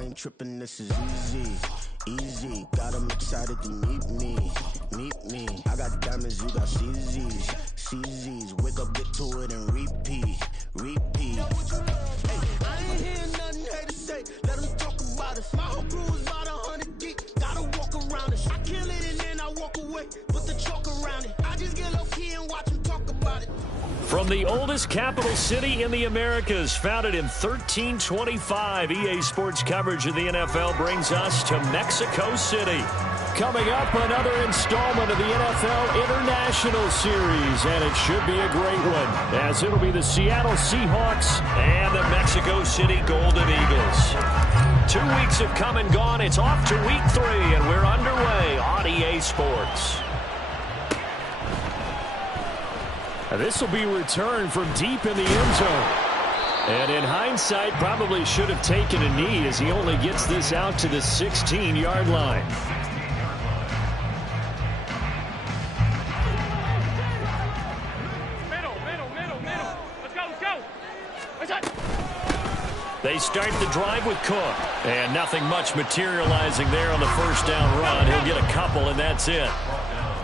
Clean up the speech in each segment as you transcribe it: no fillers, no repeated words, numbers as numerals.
I ain't tripping, this is easy. Easy, got 'em excited to meet me. Meet me. I got diamonds, you got CZs. CZs, wake up, get to it, and repeat. Repeat. Hey, I ain't hearing nothing haters say. Let them talk about us. My whole crew is about 100 deep. Gotta walk around it. I kill it and then I walk away. Put the chalk around it. I just get low key and watch them talk about it. From the oldest capital city in the Americas, founded in 1325, EA Sports coverage of the NFL brings us to Mexico City. Coming up, another installment of the NFL International Series, and it should be a great one, as it'll be the Seattle Seahawks and the Mexico City Golden Eagles. 2 weeks have come and gone. It's off to week 3, and we're underway on EA Sports. This will be returned from deep in the end zone. And in hindsight, probably should have taken a knee as he only gets this out to the 16-yard line. Middle. Let's go. They start the drive with Cook. And nothing much materializing there on the first down run. He'll get a couple, and that's it.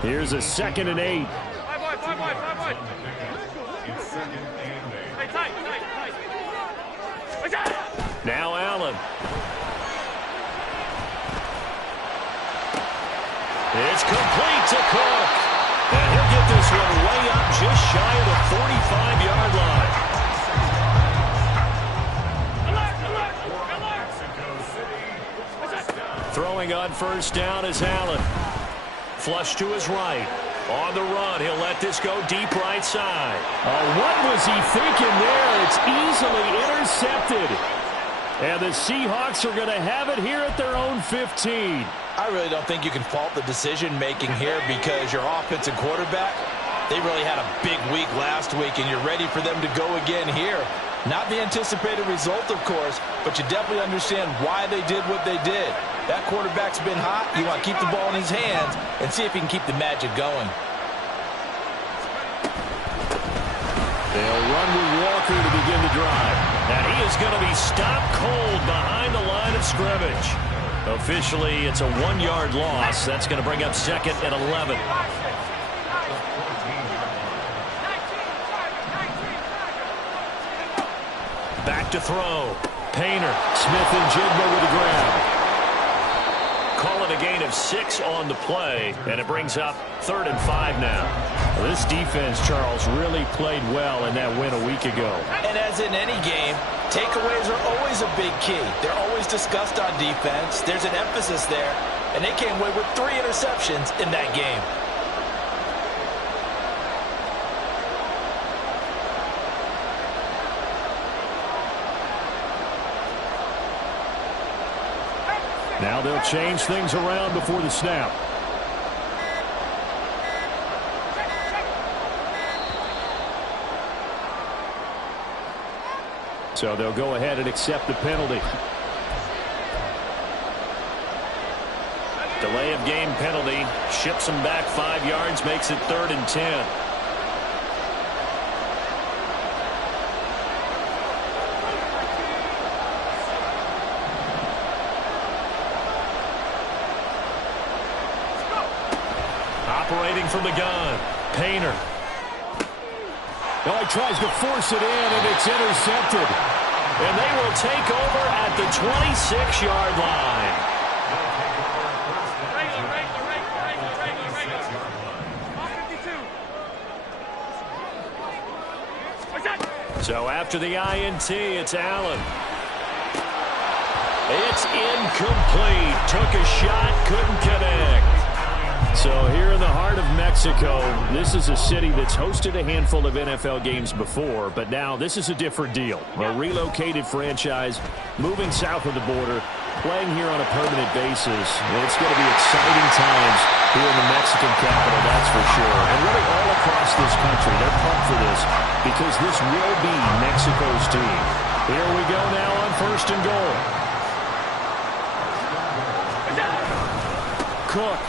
Here's a 2nd and 8. Five wide. Hey, tight. Now Allen. It's complete to Cook. And he'll get this one way up just shy of the 45-yard line. Throwing on first down is Allen. Flush to his right. On the run, he'll let this go deep right side. What was he thinking there? It's easily intercepted. And the Seahawks are going to have it here at their own 15. I really don't think you can fault the decision-making here because your offensive quarterback, they really had a big week last week, and you're ready for them to go again here. Not the anticipated result, of course, but you definitely understand why they did what they did. That quarterback's been hot. You want to keep the ball in his hands and see if he can keep the magic going. They'll run with Walker to begin the drive. And he is going to be stopped cold behind the line of scrimmage. Officially, it's a 1-yard loss. That's going to bring up 2nd and 11. Back to throw. Painter. Smith and Jigba with the grab. Call it a gain of 6 on the play, and it brings up 3rd and 5 now. Well, this defense, Charles, really played well in that win a week ago. And as in any game, takeaways are always a big key. They're always discussed on defense. There's an emphasis there, and they came away with 3 interceptions in that game. Now they'll change things around before the snap. So they'll go ahead and accept the penalty. Delay of game penalty. Ships them back 5 yards, makes it 3rd and 10. Operating from the gun. Painter. Oh, he tries to force it in, and it's intercepted. And they will take over at the 26-yard line. So after the INT, it's Allen. It's incomplete. Took a shot, couldn't connect. So here in the heart of Mexico, this is a city that's hosted a handful of NFL games before, but now this is a different deal. A relocated franchise, moving south of the border, playing here on a permanent basis. And it's going to be exciting times here in the Mexican capital, that's for sure. And really all across this country, they're pumped for this because this will be Mexico's team. Here we go now on 1st and goal. Cook.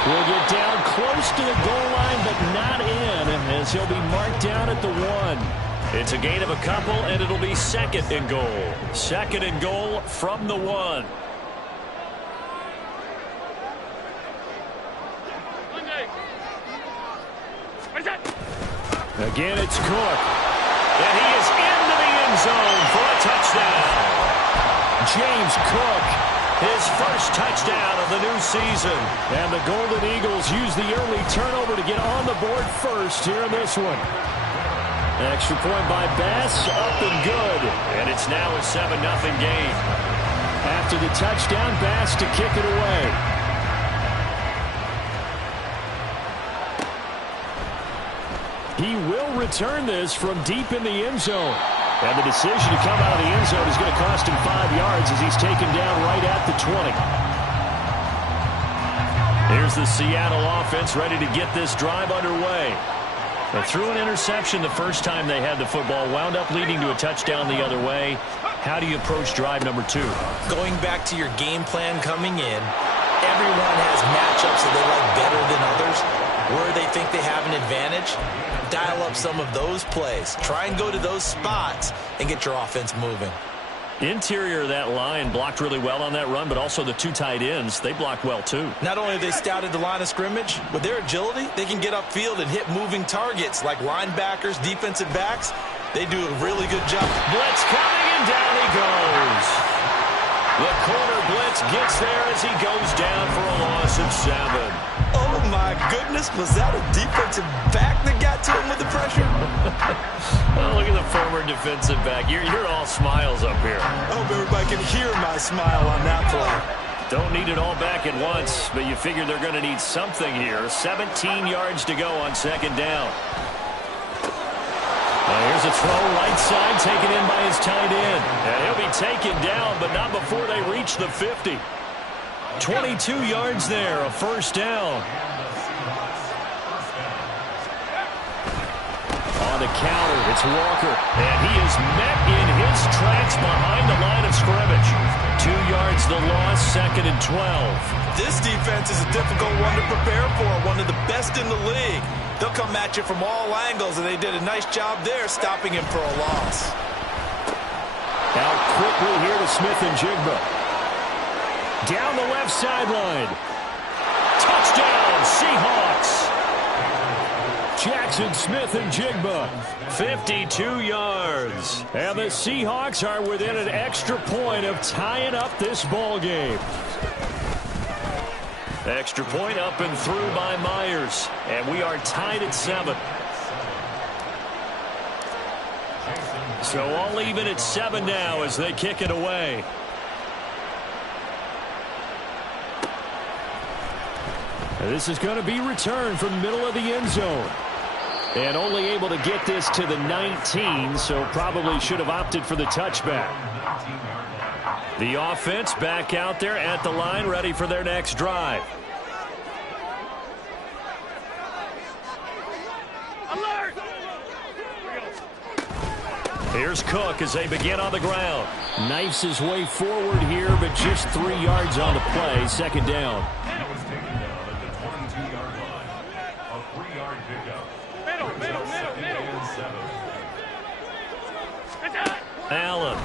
Will get down close to the goal line, but not in, as he'll be marked down at the 1. It's a gain of a couple, and it'll be second and goal. Second and goal from the 1. Again, it's Cook. And he is into the end zone for a touchdown. James Cook, his first touchdown of the new season. And the Golden Eagles use the early turnover to get on the board first here in this one. Extra point by Bass, up and good. And it's now a 7-0 game. After the touchdown, Bass to kick it away. He will return this from deep in the end zone. And the decision to come out of the end zone is going to cost him 5 yards as he's taken down right at the 20. Here's the Seattle offense ready to get this drive underway. They threw an interception the first time they had the football, wound up leading to a touchdown the other way. How do you approach drive number 2? Going back to your game plan coming in, everyone has matchups that they like better than others. Where they think they have an advantage, dial up some of those plays. Try and go to those spots and get your offense moving. Interior of that line blocked really well on that run, but also the 2 tight ends, they blocked well too. Not only have they scouted the line of scrimmage, with their agility, they can get upfield and hit moving targets like linebackers, defensive backs. They do a really good job. Blitz coming, and down he goes. The corner blitz gets there as he goes down for a loss of 7. Oh, my goodness. Was that a defensive back that got to him with the pressure? Oh, look at the former defensive back. You're all smiles up here. I hope everybody can hear my smile on that play. Don't need it all back at once, but you figure they're going to need something here. 17 yards to go on second down. Here's a throw right side taken in by his tight end. And he'll be taken down, but not before they reach the 50. 22 yards there, a first down. On the counter, it's Walker. And he is met in his tracks behind the line of scrimmage. 2 yards the loss, second and 12. This defense is a difficult one to prepare for, one of the best in the league. They'll come at you from all angles, and they did a nice job there stopping him for a loss. Out quickly here to Smith and Jigba. Down the left sideline. Touchdown, Seahawks. Jackson Smith and Jigba. 52 yards. And the Seahawks are within an extra point of tying up this ball game. Extra point up and through by Myers. And we are tied at 7. So all even at 7 now as they kick it away. This is going to be returned from the middle of the end zone. And only able to get this to the 19, so probably should have opted for the touchback. The offense back out there at the line, ready for their next drive. Alert! Here's Cook as they begin on the ground. Knifes his way forward here, but just 3 yards on the play. Second down. Allen.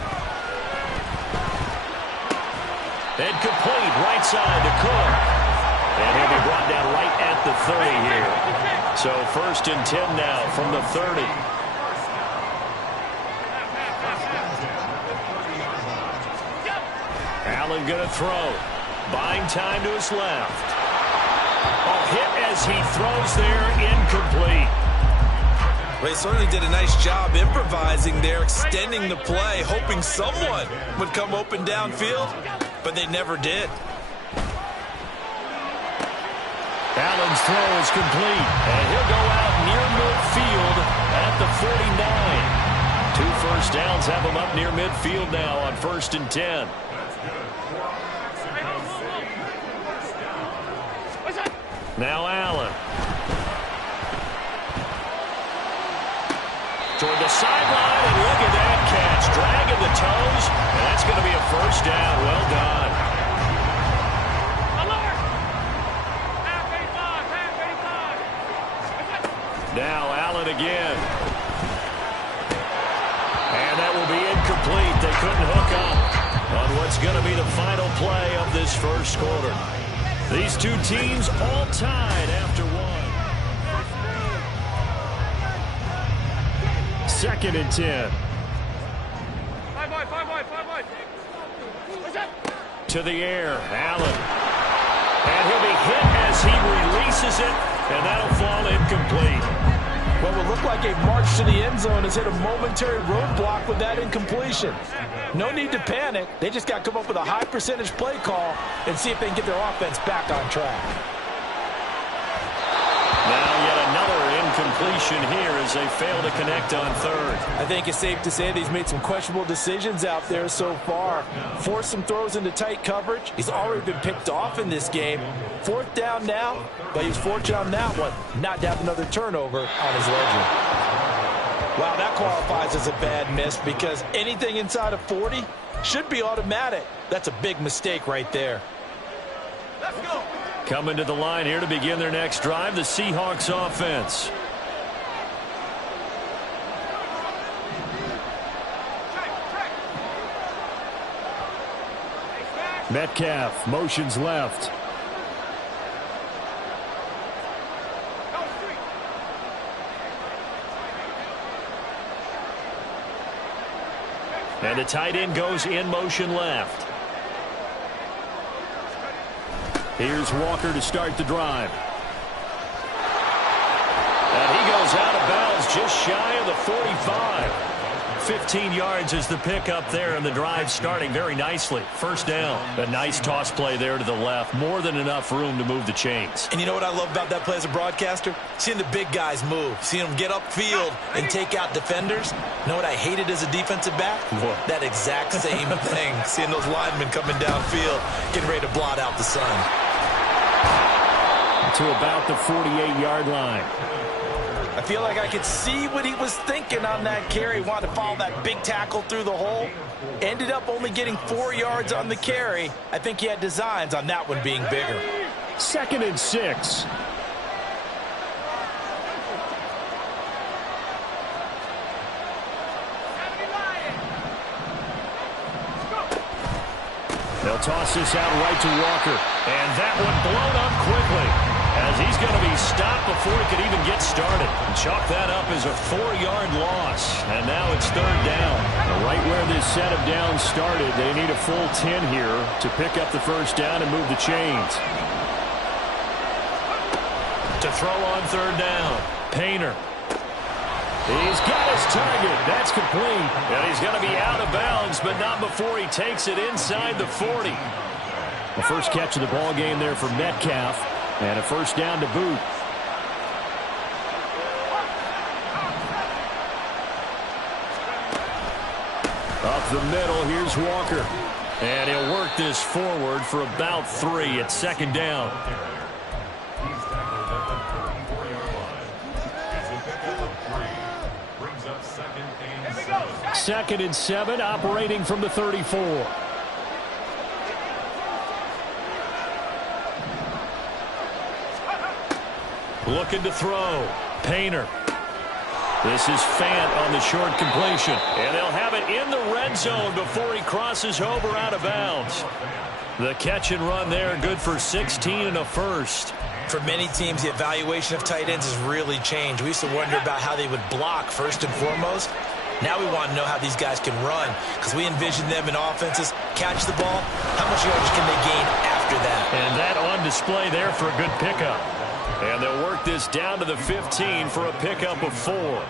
Incomplete, right side to Cook. And he'll be brought down right at the 30 here. So first and 10 now from the 30. Allen going to throw. Buying time to his left. A hit as he throws there, incomplete. They certainly did a nice job improvising there, extending the play, hoping someone would come open downfield, but they never did. Allen's throw is complete, and he'll go out near midfield at the 49. 2 first downs have him up near midfield now on first and 10. Now Allen. Toward the sideline, and look at that catch. Dragging the toes, and that's going to be a first down. Well done. Alert! Half 85. Now Allen again. play of this first quarter. These two teams all tied after one. 2nd and 10. To the air, Allen. And he'll be hit as he releases it, and that'll fall incomplete. What will look like a march to the end zone has hit a momentary roadblock with that incompletion. No need to panic. They just got to come up with a high percentage play call and see if they can get their offense back on track. Now yet another incompletion here as they fail to connect on 3rd. I think it's safe to say that he's made some questionable decisions out there so far. Forced some throws into tight coverage. He's already been picked off in this game. 4th down now, but he's fortunate on that one not to have another turnover on his ledger. Wow, that qualifies as a bad miss because anything inside of 40 should be automatic. That's a big mistake right there. Let's go. Coming to the line here to begin their next drive, the Seahawks offense. Metcalf motions left. And the tight end goes in motion left. Here's Walker to start the drive. And he goes out of bounds just shy of the 45. 15 yards is the pickup there, and the drive starting very nicely. 1st down. A nice toss play there to the left. More than enough room to move the chains. And you know what I love about that play as a broadcaster? Seeing the big guys move. Seeing them get upfield and take out defenders. You know what I hated as a defensive back? What? That exact same thing. Seeing those linemen coming downfield, getting ready to blot out the sun. To about the 48-yard line. I feel like I could see what he was thinking on that carry. Wanted to follow that big tackle through the hole. Ended up only getting 4 yards on the carry. I think he had designs on that one being bigger. 2nd and 6. They'll toss this out right to Walker. And that one blown up quickly, as he's going to be stopped before he could even get started. And chalk that up as a 4-yard loss. And now it's 3rd down. Right where this set of downs started, they need a full 10 here to pick up the 1st down and move the chains. To throw on 3rd down, Painter. He's got his target. That's complete. And he's going to be out of bounds, but not before he takes it inside the 40. The first catch of the ball game there for Metcalf. And a 1st down to boot. Up the middle, here's Walker. And he'll work this forward for about 3 at 2nd down. 2nd and 7, operating from the 34. Looking to throw. Painter. This is Fant on the short completion. And they'll have it in the red zone before he crosses over out of bounds. The catch and run there, good for 16 and a first. For many teams, the evaluation of tight ends has really changed. We used to wonder about how they would block first and foremost. Now we want to know how these guys can run, because we envision them in offenses catch the ball. How much yardage can they gain after that? And that on display there for a good pickup. And they'll work this down to the 15 for a pickup of 4.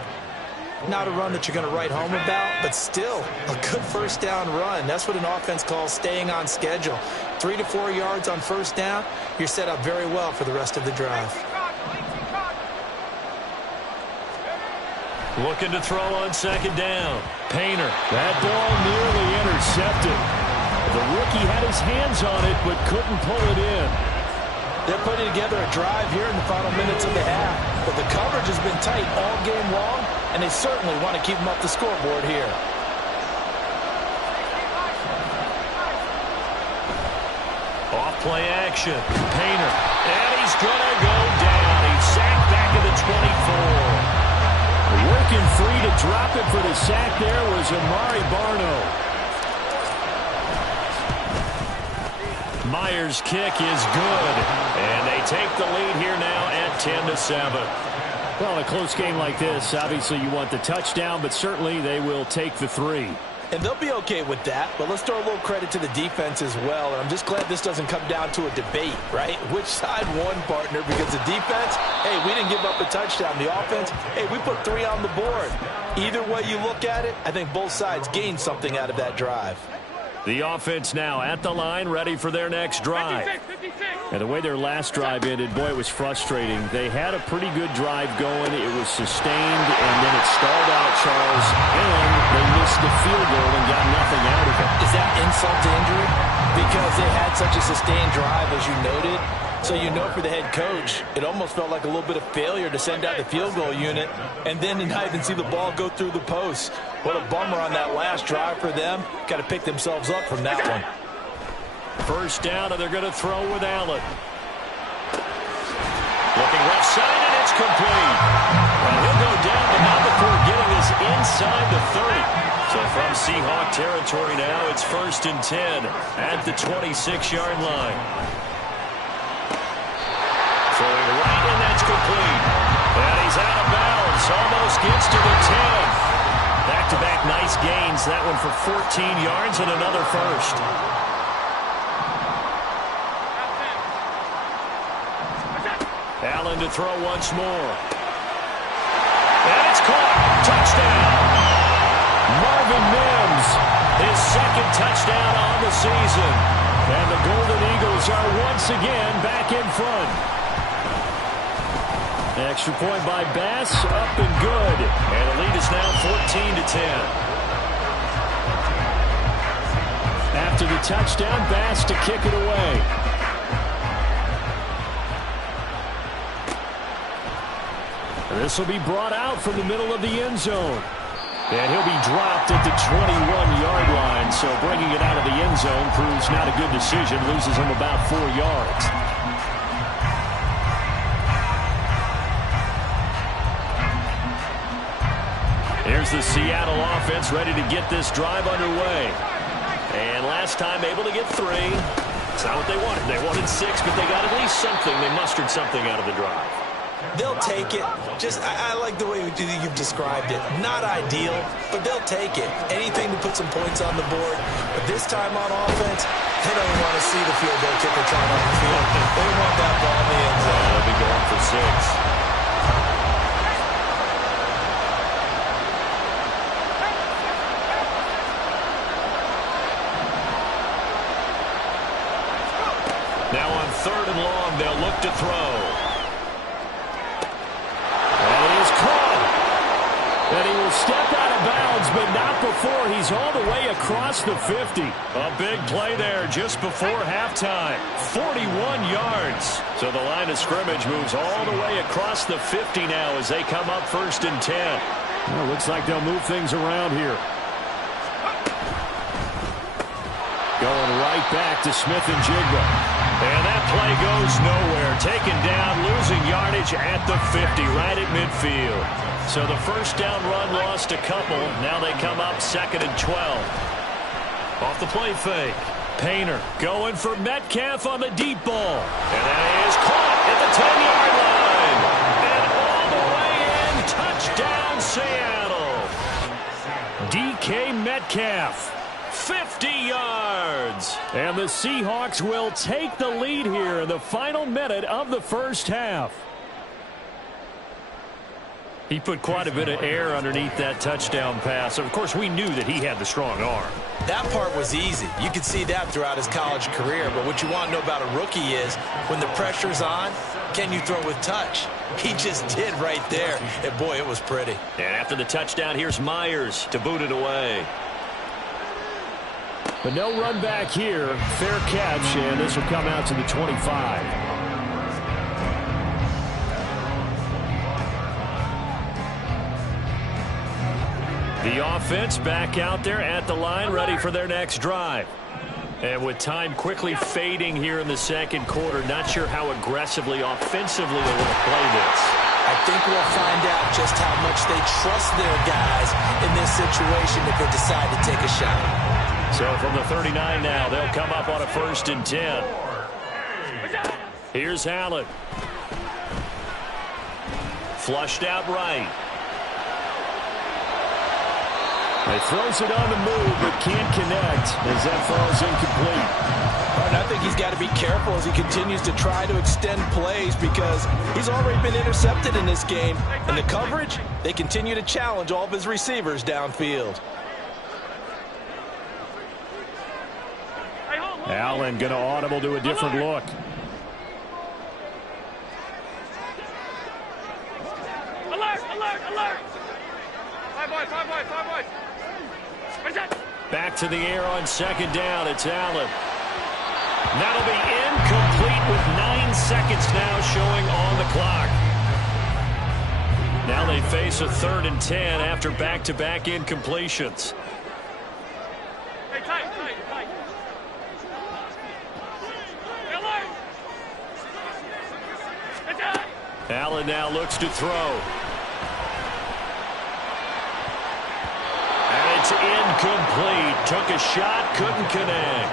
Not a run that you're going to write home about, but still a good 1st down run. That's what an offense calls staying on schedule. 3 to 4 yards on 1st down, you're set up very well for the rest of the drive. Looking to throw on 2nd down. Painter. That ball nearly intercepted. The rookie had his hands on it, but couldn't pull it in. They're putting together a drive here in the final minutes of the half, but the coverage has been tight all game long, and they certainly want to keep them up the scoreboard here. Off-play action. Painter. And he's going to go down. He's sacked back at the 24. Working free to drop it for the sack there was Amari Barno. Myers' kick is good. And they take the lead here now at 10-7. Well, a close game like this, obviously you want the touchdown, but certainly they will take the 3. And they'll be okay with that, but let's throw a little credit to the defense as well. And I'm just glad this doesn't come down to a debate, right? Which side won, partner? Because the defense, hey, we didn't give up a touchdown. The offense, hey, we put 3 on the board. Either way you look at it, I think both sides gained something out of that drive. The offense now at the line, ready for their next drive. 56. And the way their last drive ended, boy, it was frustrating. They had a pretty good drive going. It was sustained, and then it stalled out, Charles, and they missed the field goal and got nothing out of it. Is that insult to injury? Because they had such a sustained drive, as you noted. So you know for the head coach, it almost felt like a little bit of failure to send out the field goal unit and then to not even see the ball go through the post. What a bummer on that last drive for them. Got to pick themselves up from that one. First down, and they're going to throw with Allen. Looking left side, and it's complete. Well, he'll go down, but not before getting us inside the 30. So from Seahawk territory now, it's 1st and 10 at the 26-yard line. Throwing right, and that's complete. And he's out of bounds. Almost gets to the 10. Back-to-back nice gains. That one for 14 yards and another first. Allen to throw once more. And it's caught. Touchdown. Marvin Mims, his second touchdown on the season. And the Golden Eagles are once again back in front. Extra point by Bass, up and good. And the lead is now 14-10. After the touchdown, Bass to kick it away. This will be brought out from the middle of the end zone. And he'll be dropped at the 21-yard line. So bringing it out of the end zone proves not a good decision. Loses him about 4 yards. Here's the Seattle offense ready to get this drive underway. And last time able to get 3. It's not what they wanted. They wanted 6, but they got at least something. They mustered something out of the drive. They'll take it. I like the way you've described it. Not ideal, but they'll take it. Anything to put some points on the board. But this time on offense, they don't want to see the field goal kicker trying on the field. They want that ball in the end zone. They'll be going for 6. Now on 3rd and long, they'll look to throw. And he will step out of bounds, but not before he's all the way across the 50. A big play there just before halftime. 41 yards. So the line of scrimmage moves all the way across the 50 now as they come up 1st and 10. Well, looks like they'll move things around here. Going right back to Smith-Njigba. And that play goes nowhere. Taken down, losing yardage at the 50, right at midfield. So the first down run lost a couple. Now they come up 2nd and 12. Off the play fake. Painter going for Metcalf on the deep ball. And that is caught at the 10-yard line. And all the way in. Touchdown, Seattle. DK Metcalf. 50 yards. And the Seahawks will take the lead here in the final minute of the first half. He put quite a bit of air underneath that touchdown pass. Of course, we knew that he had the strong arm. That part was easy. You could see that throughout his college career. But what you want to know about a rookie is when the pressure's on, can you throw with touch? He just did right there. And, boy, it was pretty. And after the touchdown, here's Myers to boot it away. But no run back here. Fair catch, and this will come out to the 25. The offense back out there at the line, ready for their next drive. And with time quickly fading here in the second quarter, not sure how aggressively, offensively they want to play this. I think we'll find out just how much they trust their guys in this situation if they decide to take a shot. So from the 39 now, they'll come up on a 1st and 10. Here's Allen. Flushed out right. He throws it on the move, but can't connect as that falls incomplete. And I think he's got to be careful as he continues to try to extend plays because he's already been intercepted in this game. And the coverage, they continue to challenge all of his receivers downfield. Allen going to audible to a different look. Alert, alert, alert. 5 boys, 5 boys, 5 boys. Back to the air on 2nd down. It's Allen. That'll be incomplete with 9 seconds now showing on the clock. Now they face a 3rd and 10 after back-to-back incompletions. Hey, tight, tight, tight. Alert. Allen now looks to throw. And it's incomplete. Took a shot, couldn't connect.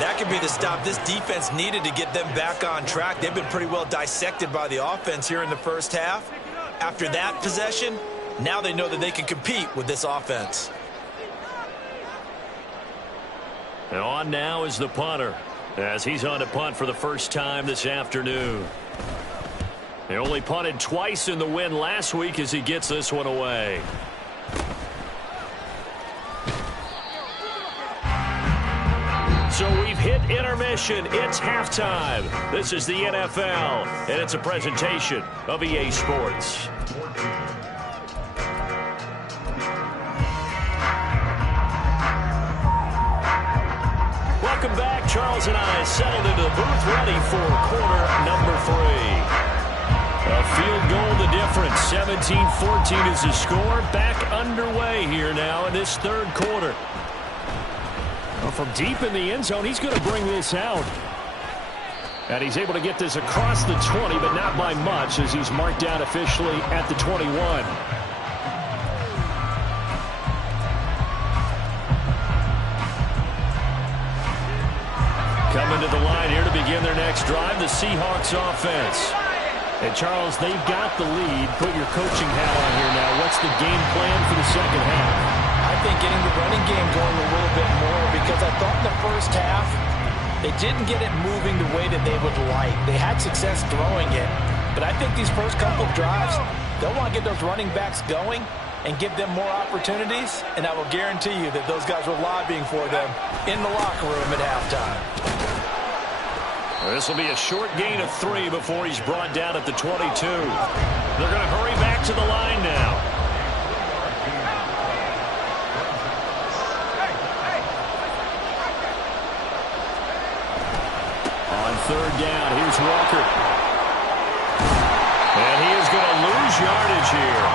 That could be the stop this defense needed to get them back on track. They've been pretty well dissected by the offense here in the first half. After that possession, now they know that they can compete with this offense. And on now is the punter as he's on to punt for the first time this afternoon. They only punted twice in the win last week as he gets this one away. So we've hit intermission. It's halftime. This is the NFL, and it's a presentation of EA Sports. Welcome back. Charles and I settled into the booth ready for quarter number 3. A field goal the difference. 17-14 is the score. Back underway here now in this 3rd quarter. From deep in the end zone, he's going to bring this out. And he's able to get this across the 20, but not by much as he's marked down officially at the 21. Coming to the line here to begin their next drive, the Seahawks offense. And Charles, they've got the lead. Put your coaching hat on here now. What's the game plan for the second half? I think getting the running game going a little bit more because I thought in the first half they didn't get it moving the way that they would like. They had success throwing it, but I think these first couple of drives, they'll want to get those running backs going and give them more opportunities, and I will guarantee you that those guys were lobbying for them in the locker room at halftime. This will be a short gain of 3 before he's brought down at the 22. They're going to hurry back to the line now. On 3rd down, here's Walker. And he is going to lose yardage here.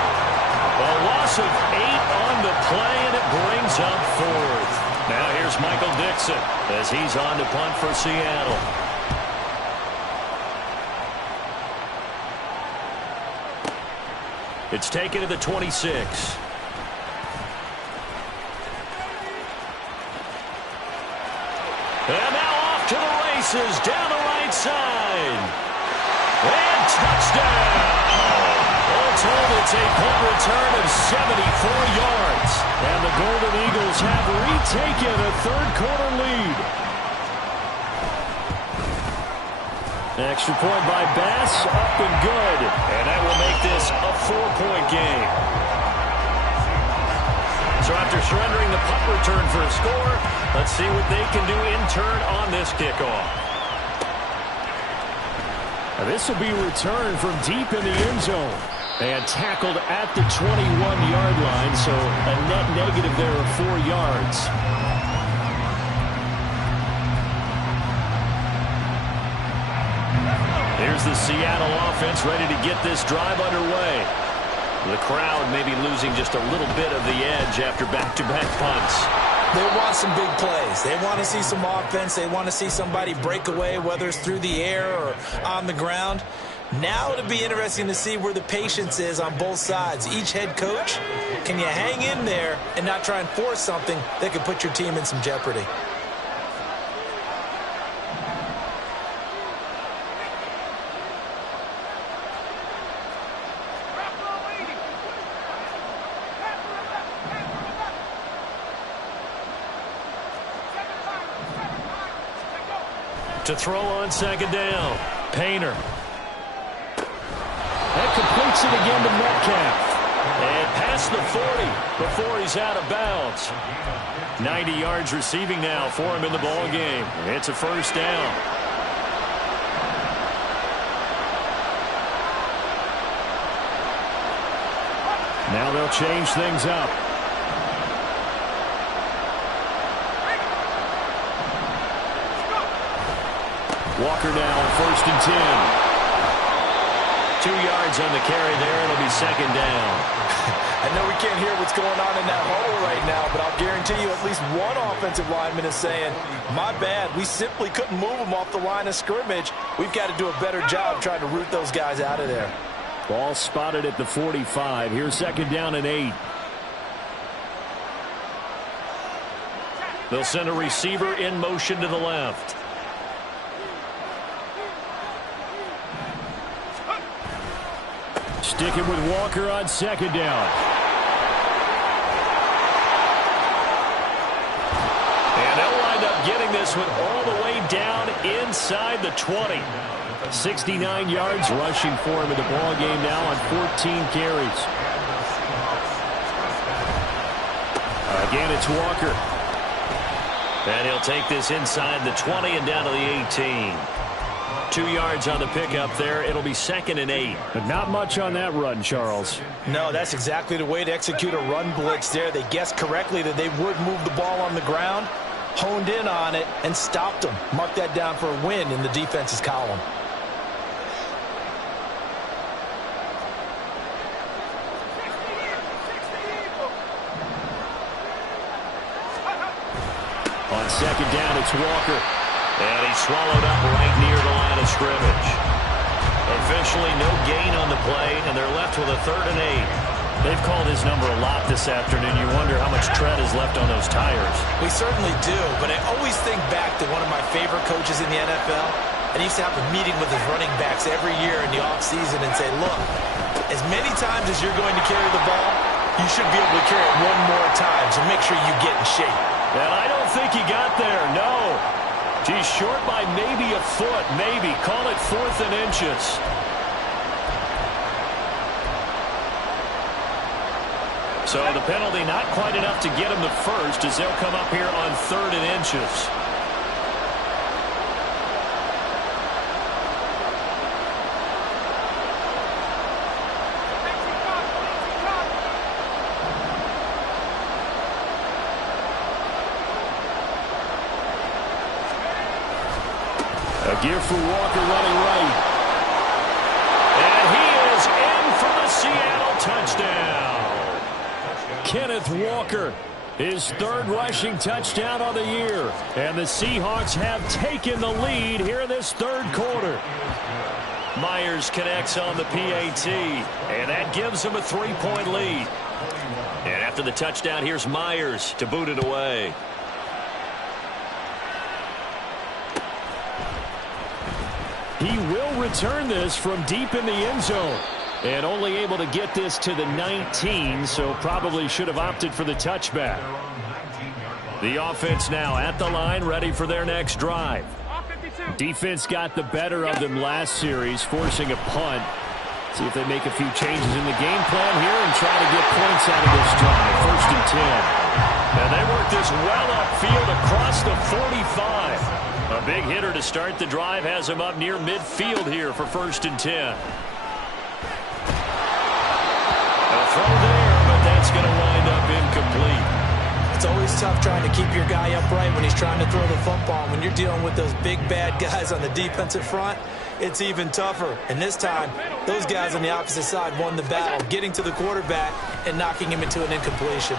A loss of 8 on the play, and it brings up 4th. Now here's Michael Dixon as he's on to punt for Seattle. It's taken to the 26. And now off to the races down the right side. And touchdown! All told, it's a punt return of 74 yards. And the Golden Eagles have retaken a 3rd quarter lead. Extra point by Bass, up and good. And that will make this a 4-point game. So after surrendering the punt return for a score, let's see what they can do in turn on this kickoff. Now this will be returned from deep in the end zone. And tackled at the 21-yard line, so a net negative there of 4 yards. Here's the Seattle offense ready to get this drive underway. The crowd maybe losing just a little bit of the edge after back-to-back punts. They want some big plays. They want to see some offense. They want to see somebody break away, whether it's through the air or on the ground. Now it'll be interesting to see where the patience is on both sides. Each head coach, can you hang in there and not try and force something that could put your team in some jeopardy? To throw on second down, Painter. That completes it again to Metcalf. And past the 40 before he's out of bounds. 90 yards receiving now for him in the ball game. It's a first down. Now they'll change things up. Walker now on 1st and 10. 2 yards on the carry there. It'll be second down. I know we can't hear what's going on in that huddle right now, but I'll guarantee you at least one offensive lineman is saying, my bad, we simply couldn't move them off the line of scrimmage. We've got to do a better job trying to root those guys out of there. Ball spotted at the 45. Here's second down and 8. They'll send a receiver in motion to the left. Sticking with Walker on second down. And they'll wind up getting this one all the way down inside the 20. 69 yards rushing for him in the ball game now on 14 carries. Again, it's Walker. And he'll take this inside the 20 and down to the 18. 2 yards on the pickup there. It'll be second and 8. But not much on that run, Charles. No, that's exactly the way to execute a run blitz there. They guessed correctly that they would move the ball on the ground, honed in on it, and stopped them. Mark that down for a win in the defense's column. On second down, it's Walker. And he's swallowed up right near the line of scrimmage. Officially no gain on the play, and they're left with a 3rd and 8. They've called his number a lot this afternoon. You wonder how much tread is left on those tires. We certainly do, but I always think back to one of my favorite coaches in the NFL. And he used to have a meeting with his running backs every year in the offseason and say, look, as many times as you're going to carry the ball, you should be able to carry it one more time, so make sure you get in shape. And I don't think he got there, no. He's short by maybe a foot, maybe. Call it 4th and inches. So the penalty not quite enough to get him the first as they'll come up here on 3rd and inches. A gear for Walker running right. And he is in for the Seattle touchdown. Kenneth Walker, his 3rd rushing touchdown of the year. And the Seahawks have taken the lead here in this 3rd quarter. Myers connects on the PAT, and that gives them a 3-point lead. And after the touchdown, here's Myers to boot it away. He will return this from deep in the end zone. And only able to get this to the 19, so probably should have opted for the touchback. The offense now at the line, ready for their next drive. Defense got the better of them last series, forcing a punt. See if they make a few changes in the game plan here and try to get points out of this drive. 1st and 10. And they work this well upfield across the 45. A big hitter to start the drive has him up near midfield here for 1st and 10. A throw there, but that's going to wind up incomplete. It's always tough trying to keep your guy upright when he's trying to throw the football. When you're dealing with those big, bad guys on the defensive front, it's even tougher. And this time, those guys on the opposite side won the battle, getting to the quarterback and knocking him into an incompletion.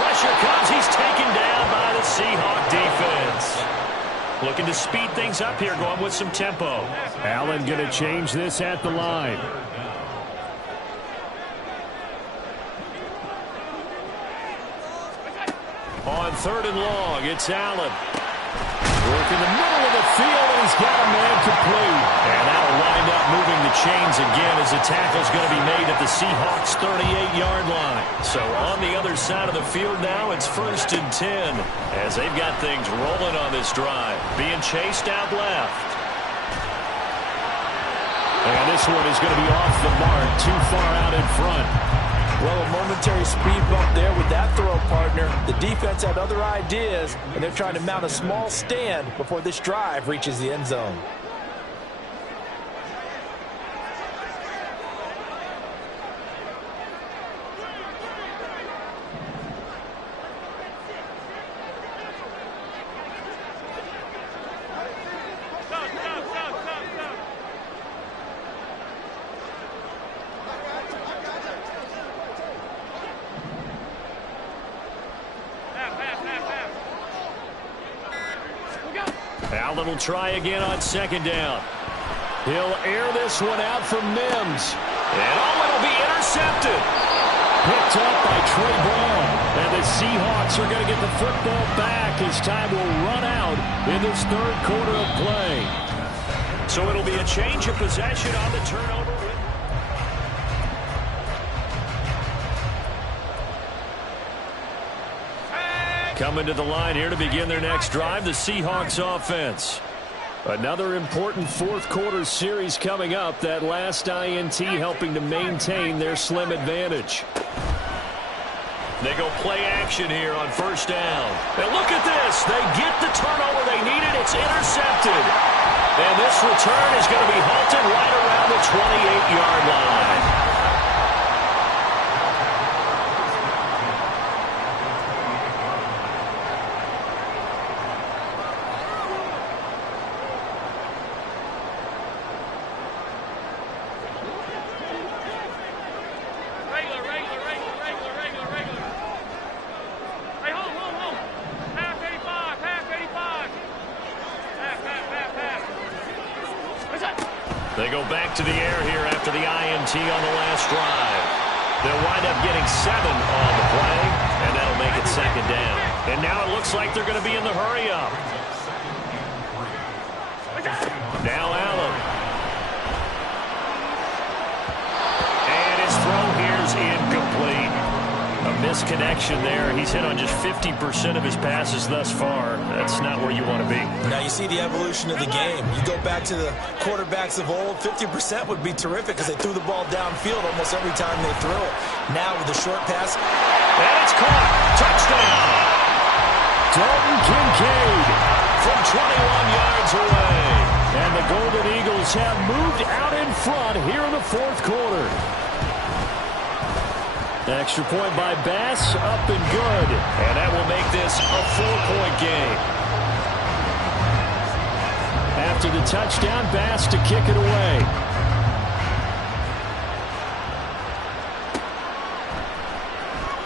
Pressure comes. He's taken down by the Seahawk defense. Looking to speed things up here, going with some tempo. Allen going to change this at the line. On 3rd and long, it's Allen. Work in the middle of the field, and he's got a man complete. And that'll wind up moving the chains again as the tackle's going to be made at the Seahawks' 38-yard line. So on the other side of the field now, it's 1st and 10 as they've got things rolling on this drive. Being chased out left. And this one is going to be off the mark, too far out in front. Well, a momentary speed bump there with that throw, partner. The defense had other ideas, and they're trying to mount a small stand before this drive reaches the end zone. Allen will try again on 2nd down. He'll air this one out from Mims. And it'll be intercepted. Picked up by Trey Brown. And the Seahawks are going to get the football back as time will run out in this 3rd quarter of play. So it'll be a change of possession on the turnover. Coming to the line here to begin their next drive, the Seahawks offense. Another important 4th quarter series coming up. That last INT helping to maintain their slim advantage. They go play action here on 1st down. And look at this. They get the turnover they needed. It's intercepted. And this return is going to be halted right around the 28-yard line. They go back to the air here after the INT on the last drive. They'll wind up getting 7 on the play, and that'll make it 2nd down. And now it looks like they're going to be in the hurry-up. Now Allen. And his throw here's incomplete. A misconnection there. He's hit on just 50% of his passes thus far. That's not where you want to be. Now you see the evolution of the game. You go back to the quarterbacks of old, 50% would be terrific because they threw the ball downfield almost every time they threw it. Now with the short pass. And it's caught. Touchdown. Dalton Kincaid from 21 yards away. And the Golden Eagles have moved out in front here in the 4th quarter. Extra point by Bass, up and good. And that will make this a 4-point game. After the touchdown, Bass to kick it away.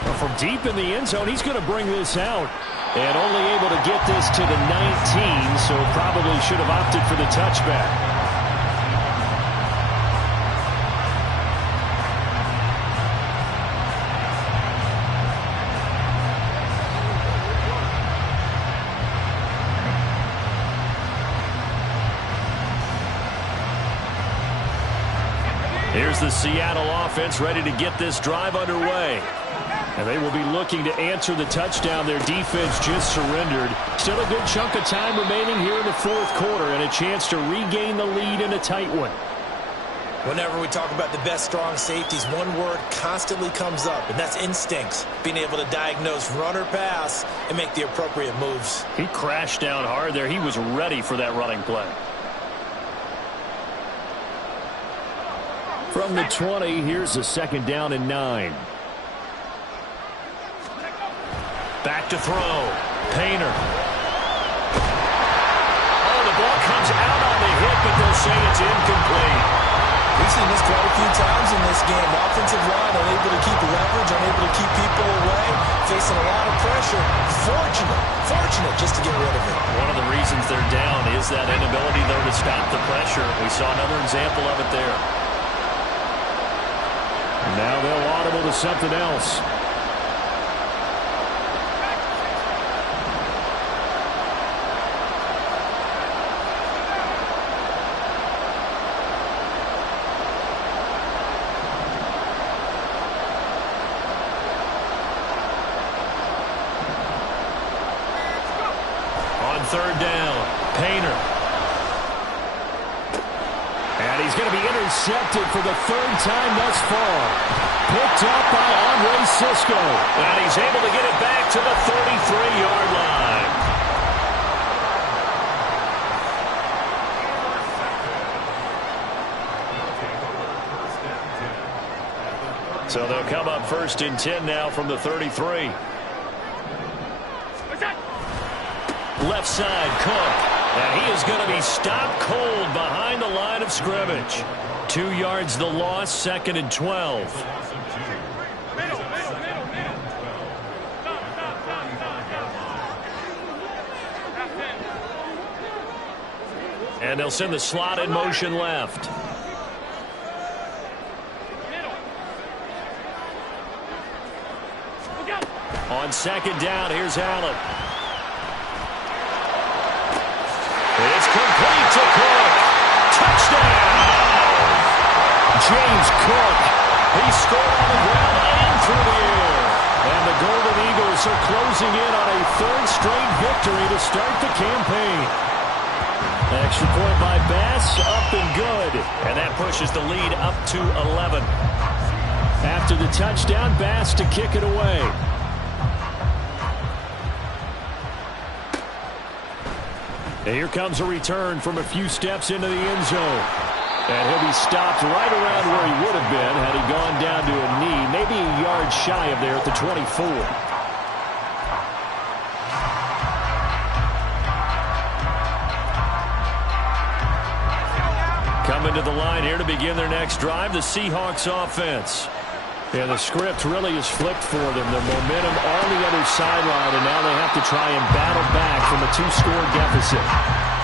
Well, from deep in the end zone, he's going to bring this out. And only able to get this to the 19, so probably should have opted for the touchback. Here's the Seattle offense ready to get this drive underway. And they will be looking to answer the touchdown their defense just surrendered. Still a good chunk of time remaining here in the 4th quarter and a chance to regain the lead in a tight one. Whenever we talk about the best strong safeties, one word constantly comes up, and that's instincts. Being able to diagnose run or pass and make the appropriate moves. He crashed down hard there. He was ready for that running play. From the 20, here's a 2nd down and 9. Back to throw. Painter. Oh, the ball comes out on the hit, but they'll say it's incomplete. We've seen this quite a few times in this game. Offensive line unable to keep leverage, unable to keep people away, facing a lot of pressure. Fortunate just to get rid of it. One of the reasons they're down It's that inability, though, to stop the pressure. We saw another example of it there. Now they'll audible to something else. Third down, Painter. And he's going to be intercepted for the third time thus far. Picked up by Andre Cisco. And he's able to get it back to the 33-yard line. So they'll come up 1st and 10 now from the 33. Left side, Cook. And he is going to be stopped cold behind the line of scrimmage. 2 yards the loss, 2nd and 12. And they'll send the slot in motion left. On 2nd down, here's Allen. It's complete to Cook. Touchdown! James Cook. He scored on the ground and through the air. And the Golden Eagles are closing in on a 3rd straight victory to start the campaign. Extra point by Bass, up and good. And that pushes the lead up to 11. After the touchdown, Bass to kick it away. And here comes a return from a few steps into the end zone. And he'll be stopped right around where he would have been had he gone down to a knee, maybe a yard shy of there at the 24. Coming to the line here to begin their next drive, the Seahawks offense. And the script really is flipped for them. The momentum on the other sideline, and now they have to try and battle back from a 2-score deficit.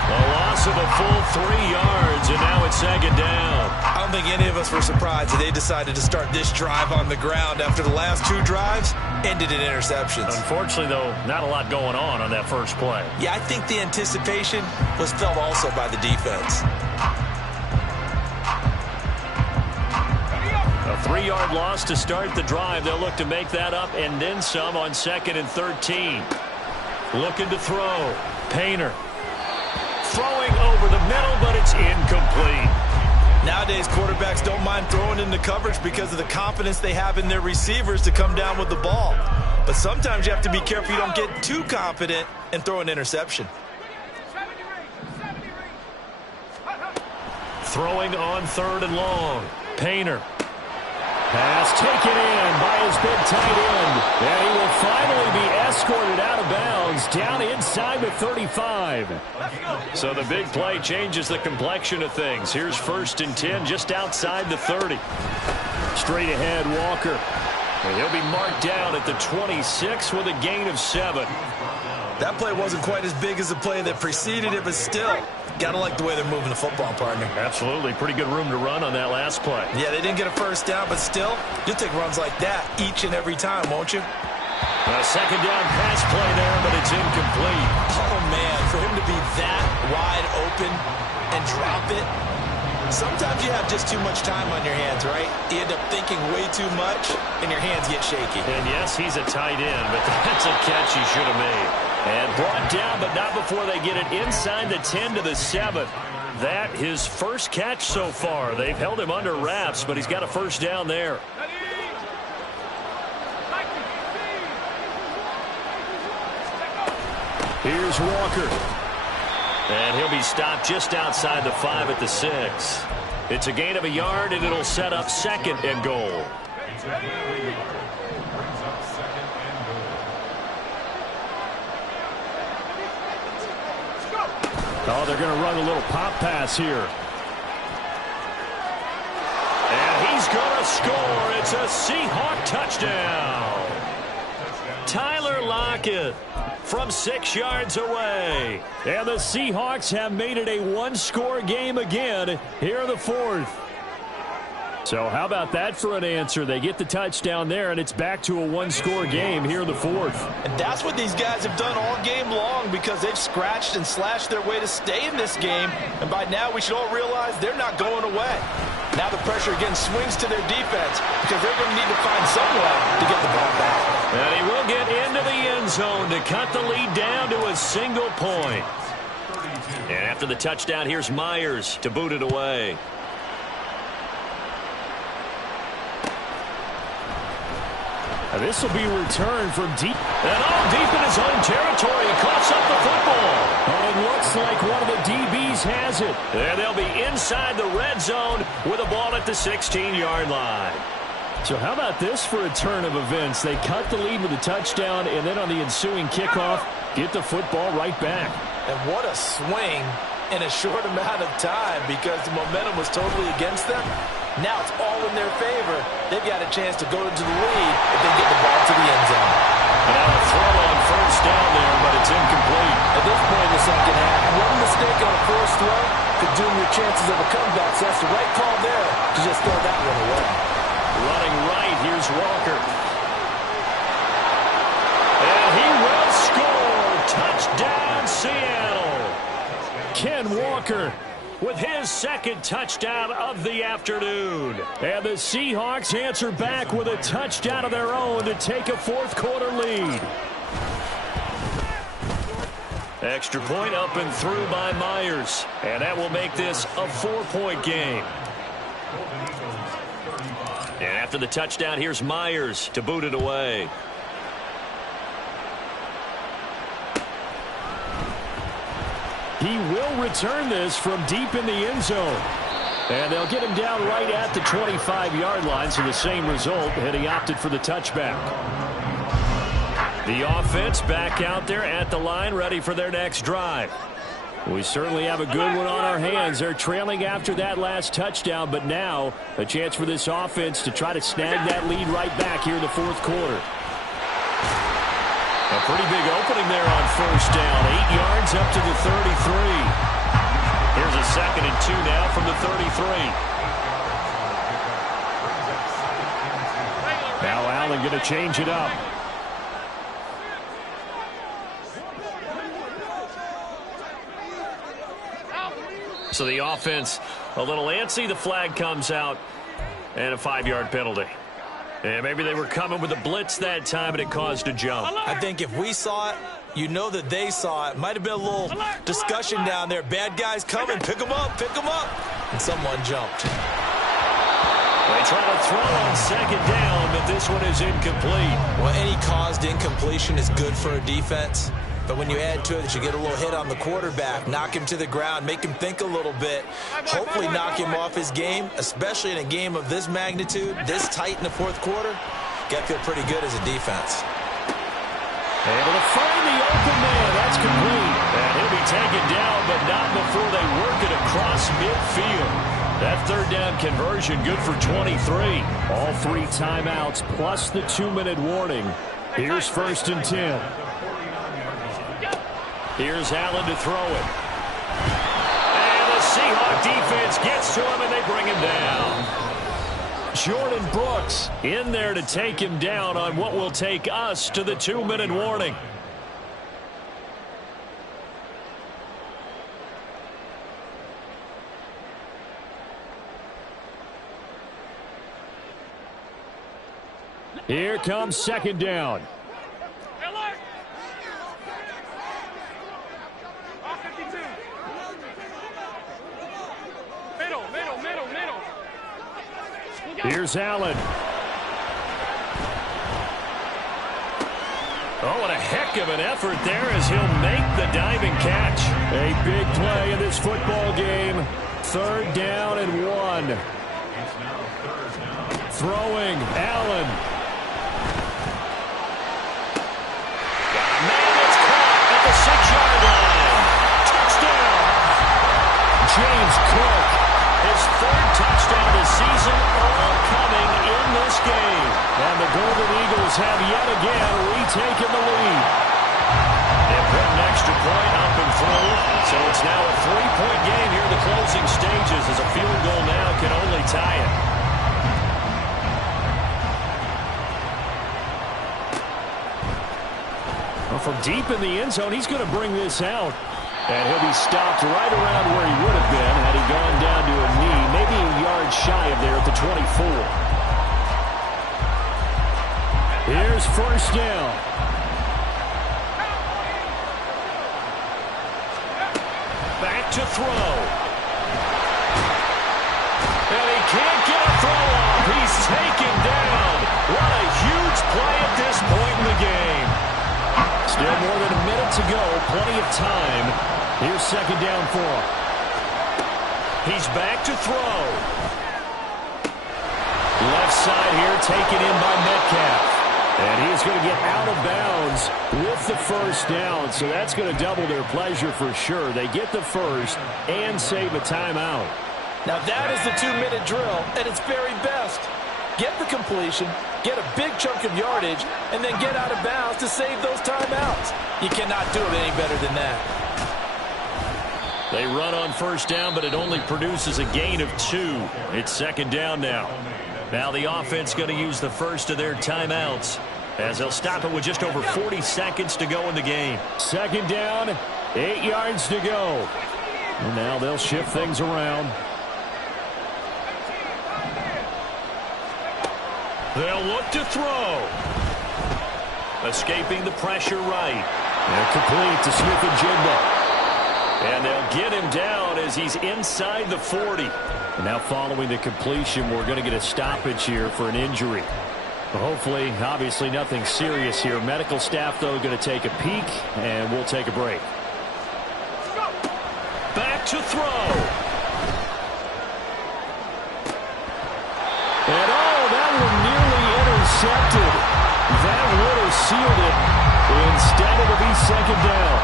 A loss of a full 3 yards, and now it's 2nd down. I don't think any of us were surprised that they decided to start this drive on the ground after the last 2 drives ended in interceptions. Unfortunately, though, not a lot going on that first play. Yeah, I think the anticipation was felt also by the defense. A 3-yard loss to start the drive. They'll look to make that up and then some on 2nd and 13. Looking to throw. Painter. Throwing over the middle, but it's incomplete. Nowadays, quarterbacks don't mind throwing into coverage because of the confidence they have in their receivers to come down with the ball. But sometimes you have to be careful you don't get too confident and throw an interception. Throwing on 3rd and long. Painter. Pass taken in by his big tight end. And he will finally be escorted out of bounds down inside the 35. So the big play changes the complexion of things. Here's 1st and 10 just outside the 30. Straight ahead, Walker. And he'll be marked down at the 26 with a gain of 7. That play wasn't quite as big as the play that preceded it, but still, gotta like the way they're moving the football, partner. Absolutely. Pretty good room to run on that last play. Yeah, they didn't get a 1st down, but still, you'll take runs like that each and every time, won't you? A 2nd down pass play there, but it's incomplete. Oh, man, for him to be that wide open and drop it, sometimes you have just too much time on your hands, right? You end up thinking way too much, and your hands get shaky. And yes, he's a tight end, but that's a catch he should have made. And brought down, but not before they get it inside the 10 to the 7. That his first catch so far. They've held him under wraps, but he's got a 1st down there. Here's Walker. And he'll be stopped just outside the 5 at the 6. It's a gain of a yard, and it'll set up 2nd and goal. Oh, they're going to run a little pop pass here. And he's going to score. It's a Seahawk touchdown. Tyler Lockett from 6 yards away. And the Seahawks have made it a one-score game again here in the fourth. So how about that for an answer? They get the touchdown there, and it's back to a one-score game here in the fourth. And that's what these guys have done all game long because they've scratched and slashed their way to stay in this game. And by now, we should all realize they're not going away. Now the pressure again swings to their defense because they're going to need to find some way to get the ball back. And he will get into the end zone to cut the lead down to a single point. And after the touchdown, here's Myers to boot it away. This will be returned from deep. And all deep in his own territory. He coughs up the football. And it looks like one of the DBs has it. And they'll be inside the red zone with a ball at the 16-yard line. So how about this for a turn of events? They cut the lead with a touchdown, and then on the ensuing kickoff, get the football right back. And what a swing in a short amount of time because the momentum was totally against them. Now it's all in their favor. They've got a chance to go into the lead if they get the ball to the end zone. And now a throw on first down there, but it's incomplete. At this point in the second half, one mistake on a first throw could doom your chances of a comeback. So that's the right call there to just throw that one away. Running right, here's Walker. And he will score. Touchdown, Seattle. Ken Walker with his second touchdown of the afternoon. And the Seahawks answer back with a touchdown of their own to take a fourth-quarter lead. Extra point up and through by Myers. And that will make this a 4-point game. And after the touchdown, here's Myers to boot it away. He will return this from deep in the end zone. And they'll get him down right at the 25-yard line, so the same result, and he opted for the touchback. The offense back out there at the line, ready for their next drive. We certainly have a good one on our hands. They're trailing after that last touchdown, but now a chance for this offense to try to snag that lead right back here in the fourth quarter. A pretty big opening there on first down. 8 yards up to the 33. Here's a 2nd and 2 now from the 33. Now Allen going to change it up. So the offense a little antsy. The flag comes out and a 5-yard penalty. And maybe they were coming with a blitz that time, and it caused a jump. I think if we saw it, you know that they saw it. Might have been a little discussion down there. Bad guys coming. Pick them up. Pick them up. And someone jumped. They try to throw on second down, but this one is incomplete. Well, any caused incompletion is good for a defense. But when you add to it that you get a little hit on the quarterback, knock him to the ground, make him think a little bit, hopefully knock him off his game, especially in a game of this magnitude, this tight in the fourth quarter, got to feel pretty good as a defense. Able to find the open man. That's complete. And he'll be taken down, but not before they work it across midfield. That third down conversion good for 23. All 3 timeouts plus the 2-minute warning. Here's 1st and 10. Here's Allen to throw it. And the Seahawk defense gets to him, and they bring him down. Jordan Brooks in there to take him down on what will take us to the 2-minute warning. Here comes 2nd down. Here's Allen. Oh, what a heck of an effort there as he'll make the diving catch. A big play in this football game. 3rd down and 1. Throwing, Allen. Got a man that's caught at the 6-yard line. Touchdown. James Cook. His 3rd touchdown this season, all coming in this game. And the Golden Eagles have yet again retaken the lead. From deep in the end zone, he's going to bring this out. And he'll be stopped right around where he would have been had he gone down to a knee, maybe a yard shy of there at the 24. Here's first down. Back to throw. And he can't get a throw off. He's taken down. What a huge play at this point in the game. Still more than a minute to go. Plenty of time. Here's second down for him. He's back to throw. Left side here taken in by Metcalf. And he's going to get out of bounds with the first down. So that's going to double their pleasure for sure. They get the first and save a timeout. Now that is the 2-minute drill at its very best. Get the completion, get a big chunk of yardage, and then get out of bounds to save those timeouts. You cannot do it any better than that. They run on first down, but it only produces a gain of 2. It's second down now. Now the offense going to use the first of their timeouts as they'll stop it with just over 40 seconds to go in the game. Second down, 8 yards to go. And now they'll shift things around. They'll look to throw. Escaping the pressure right. They're complete to Smith-Njigba. And they'll get him down as he's inside the 40. And now following the completion, we're going to get a stoppage here for an injury. But hopefully, obviously nothing serious here. Medical staff, though, going to take a peek, and we'll take a break. Back to throw. And that one nearly intercepted. That would have sealed it. Instead, it'll be second down.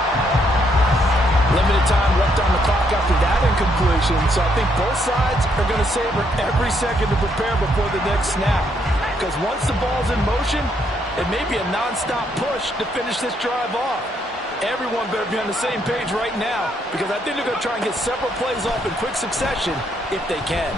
Limited time left on the clock after that incompletion, so I think both sides are going to savor every second to prepare before the next snap. Because once the ball's in motion, it may be a nonstop push to finish this drive off. Everyone better be on the same page right now, because I think they're going to try and get several plays off in quick succession if they can.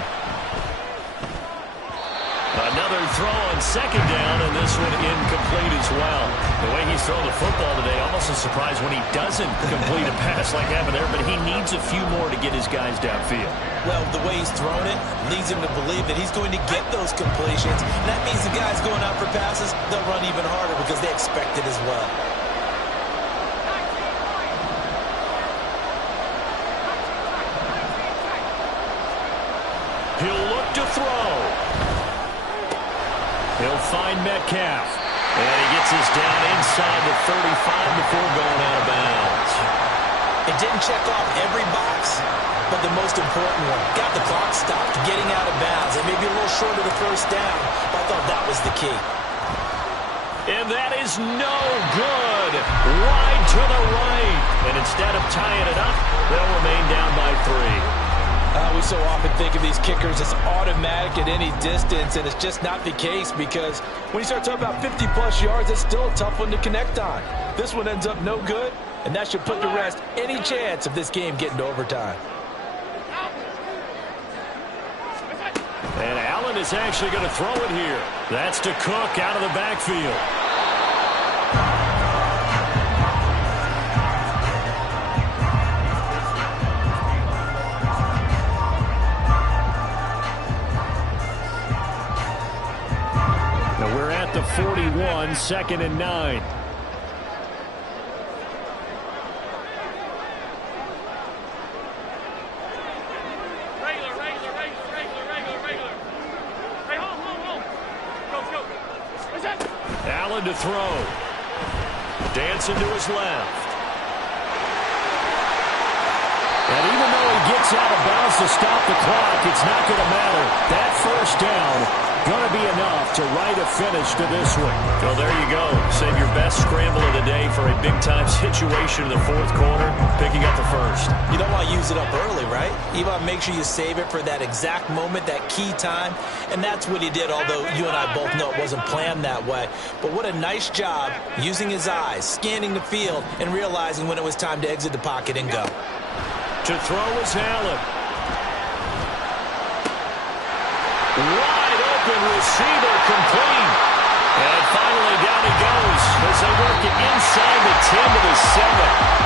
Another throw on second down, and this one incomplete as well. The way he's thrown the football today, almost a surprise when he doesn't complete a pass like that there, but he needs a few more to get his guys downfield. Well, the way he's thrown it leads him to believe that he's going to get those completions. And that means the guys going out for passes, they'll run even harder because they expect it as well. He'll look to throw. He'll find Metcalf. And he gets us down inside the 35 before going out of bounds. It didn't check off every box, but the most important one. Got the clock stopped, getting out of bounds. It may be a little short of the first down, but I thought that was the key. And that is no good. Wide to the right. And instead of tying it up, they'll remain down by 3. We so often think of these kickers as automatic at any distance, and it's just not the case because when you start talking about 50-plus yards, it's still a tough one to connect on. This one ends up no good, and that should put to rest any chance of this game getting to overtime. And Allen is actually going to throw it here. That's to Cook out of the backfield. We're at the 41, second and 9. Allen to throw. Dancing to his left. And even though he gets out of bounds to stop the clock, it's not going to matter. That first down going to be enough to write a finish to this one. Well, there you go. Save your best scramble of the day for a big-time situation in the fourth quarter, picking up the first. You don't want to use it up early, right? You want to make sure you save it for that exact moment, that key time, and that's what he did, although you and I both know it wasn't planned that way. But what a nice job using his eyes, scanning the field, and realizing when it was time to exit the pocket and go. To throw is Allen. Wide open receiver complete. And finally down he goes as they work it inside the 10 to the 7.